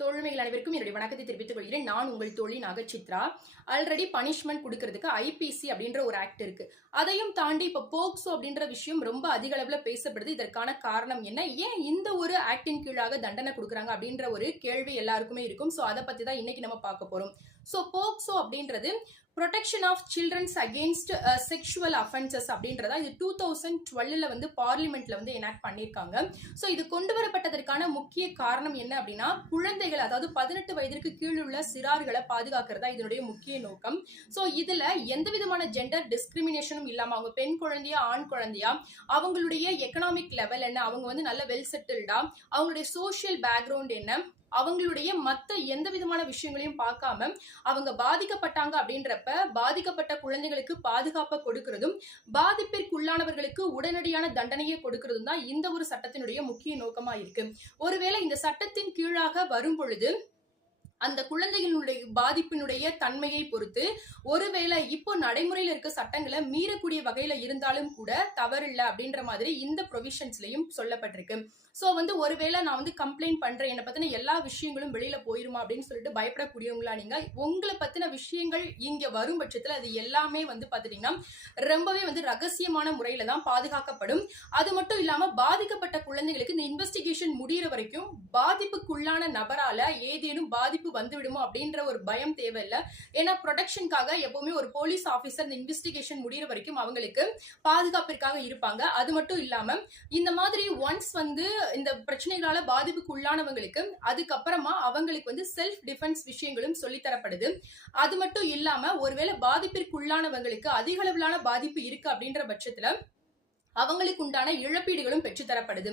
தோழமைகள் அனைவருக்கும் என்னுடைய வணக்கத்தை தெரிவித்துக் கொள்கிறேன். நான் உங்கள் தோழி நாகசித்ரா. ஆல்ரெடி பனிஷ்மெண்ட் கொடுக்கறதுக்கு ஐபிசி அப்படின்ற ஒரு ஆக்ட் இருக்கு. அதையும் தாண்டி இப்ப போக்சோ அப்படின்ற விஷயம் ரொம்ப அதிக அளவுல பேசப்படுது. இதற்கான காரணம் என்ன, ஏன் இந்த ஒரு ஆக்டின் கீழாக தண்டனை கொடுக்குறாங்க அப்படின்ற ஒரு கேள்வி எல்லாருக்குமே இருக்கும். சோ அதை பத்தி தான் இன்னைக்கு நம்ம பார்க்க போறோம். சோ போக்சோ அப்படின்றது protection of childrens against sexual offences அப்படின்றதா இது 2012 வந்து பார்லிமெண்ட்ல வந்து எனாக்ட் பண்ணியிருக்காங்க. ஸோ இது கொண்டு வரப்பட்டதற்கான முக்கிய காரணம் என்ன அப்படின்னா, குழந்தைகள் அதாவது 18 வயதிற்கு கீழ் உள்ள சிறார்களை பாதுகாக்கிறதா இதனுடைய முக்கிய நோக்கம். ஸோ இதுல எந்த விதமான ஜெண்டர் டிஸ்கிரிமினேஷனும் இல்லாம அவங்க பெண் குழந்தையா ஆண் குழந்தையா, அவங்களுடைய எக்கனாமிக் லெவல் என்ன, அவங்க வந்து நல்ல வெல் செட்டில்டா, அவங்களுடைய சோசியல் பேக்ரவுண்ட் என்ன, அவங்களுடைய மத்த எந்த விதமான விஷயங்களையும் பார்க்காம அவங்க பாதிக்கப்பட்டாங்க அப்படின்றப்ப பாதிக்கப்பட்ட குழந்தைகளுக்கு பாதுகாப்பை கொடுக்கிறதும் பாதிப்பிற்குள்ளானவர்களுக்கு உடனடியான தண்டனையை கொடுக்கிறதும் தான் இந்த ஒரு சட்டத்தினுடைய முக்கிய நோக்கமா இருக்கு. ஒருவேளை இந்த சட்டத்தின் கீழாக வரும் பொழுது அந்த குழந்தைகளுடைய பாதிப்பினுடைய தன்மையை பொறுத்து ஒருவேளை இப்போ நடைமுறையில் இருக்க சட்டங்களை மீறக்கூடிய வகையில இருந்தாலும் கூட தவறில்லை அப்படின்ற மாதிரி இந்த ப்ரொவிஷன்ஸ்லயும் சொல்லப்பட்டிருக்கு. சோ வந்து ஒருவேளை நான் வந்து கம்ப்ளைண்ட் பண்றேன், என்னை பத்தின எல்லா விஷயங்களும் வெளியில போயிருமா அப்படின்னு சொல்லிட்டு பயப்படக்கூடியவங்களா நீங்க, உங்களை பத்தின விஷயங்கள் இங்க வரும் பட்சத்துல அது எல்லாமே வந்து பாத்துட்டீங்கன்னா ரொம்பவே வந்து ரகசியமான முறையில தான் பாதுகாக்கப்படும். அது மட்டும் இல்லாம பாதிக்கப்பட்ட குழந்தைகளுக்கு இந்த இன்வெஸ்டிகேஷன் முடிகிற வரைக்கும் பாதிப்புக்குள்ளான நபரால ஏதேனும் பாதிப்பு வந்துவிடுமோ அப்படின்ற ஒரு பயம் தேவையில்லை. ஏன்னா ப்ரொடெக்ஷனுக்காக எப்பவுமே ஒரு போலீஸ் ஆபீசர் இந்த இன்வெஸ்டிகேஷன் முடிகிற வரைக்கும் அவங்களுக்கு பாதுகாப்பிற்காக இருப்பாங்க. அது மட்டும் இல்லாம இந்த மாதிரி ஒன்ஸ் வந்து இந்த பிரச்சனைகளால பாதிப்புக்கு உள்ளானவங்களுக்கு அதுக்கப்புறமா அவங்களுக்கு வந்து செல்ஃப் டிஃபென்ஸ் விஷயங்களும் சொல்லித்தரப்படுது. அது மட்டும் இல்லாம ஒருவேளை பாதிப்பிற்குள்ளானவங்களுக்கு அதிக அளவிலான பாதிப்பு இருக்கு அப்படின்ற பட்சத்துல அவங்களுக்கு உண்டான இழப்பீடுகளும் பெற்றுத்தரப்படுது.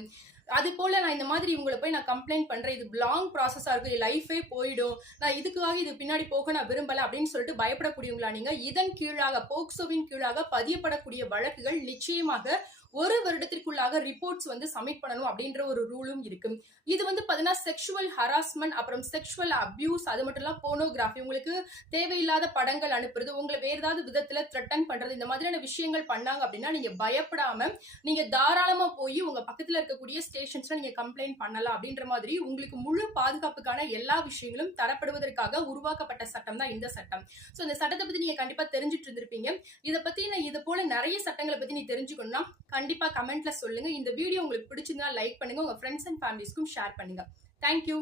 அது போல நான் இந்த மாதிரி உங்களை போய் நான் கம்ப்ளைண்ட் பண்றேன், இது லாங் ப்ராசஸா இருக்கு, லைஃபே போயிடும், நான் இதுக்காக இது பின்னாடி போக நான் விரும்பல அப்படின்னு சொல்லிட்டு பயப்படக்கூடியவங்களா நீங்க, இதன் கீழாக போக்சோவின் கீழாக பதியப்படக்கூடிய வழக்குகள் நிச்சயமாக 1 வருடத்திற்குள்ளாக ரிப்போர்ட்ஸ் வந்து சப்மிட் பண்ணணும் அப்படின்ற ஒரு ரூலும் இருக்கு. இது வந்து பாத்தீங்கன்னா செக்ஷுவல் ஹராஸ்மெண்ட், அப்புறம் செக்ஷுவல் அபியூஸ், அது மட்டும் இல்லாம போனோகிராஃபி, உங்களுக்கு தேவையில்லாத படங்கள் அனுப்புறது, உங்களை வேற ஏதாவது விதத்துல த்ரெட்டன் பண்றது, இந்த மாதிரியான விஷயங்கள் பண்ணாங்க அப்படின்னா நீங்க பயப்படாம நீங்க தாராளமா போய் உங்க பக்கத்துல இருக்கக்கூடிய ஸ்டேஷன்ஸ்ல நீங்க கம்ப்ளைண்ட் பண்ணலாம். அப்படின்ற மாதிரி உங்களுக்கு முழு பாதுகாப்புக்கான எல்லா விஷயங்களும் தரப்படுவதற்காக உருவாக்கப்பட்ட சட்டம் தான் இந்த சட்டம். சோ இந்த சட்டத்தை பத்தி நீங்க கண்டிப்பா தெரிஞ்சுட்டு இருந்திருப்பீங்க. இதை பத்தி இது போல நிறைய சட்டங்களை பத்தி நீ தெரிஞ்சுக்கணும்னா கண்டிப்பா கமெண்ட்ல சொல்லுங்க. இந்த வீடியோ உங்களுக்கு பிடிச்சிருந்தா லைக் பண்ணுங்க, உங்க ஃப்ரெண்ட்ஸ் அண்ட் ஃபேமிலிஸ்க்கும் ஷேர் பண்ணுங்க. தேங்க்யூ.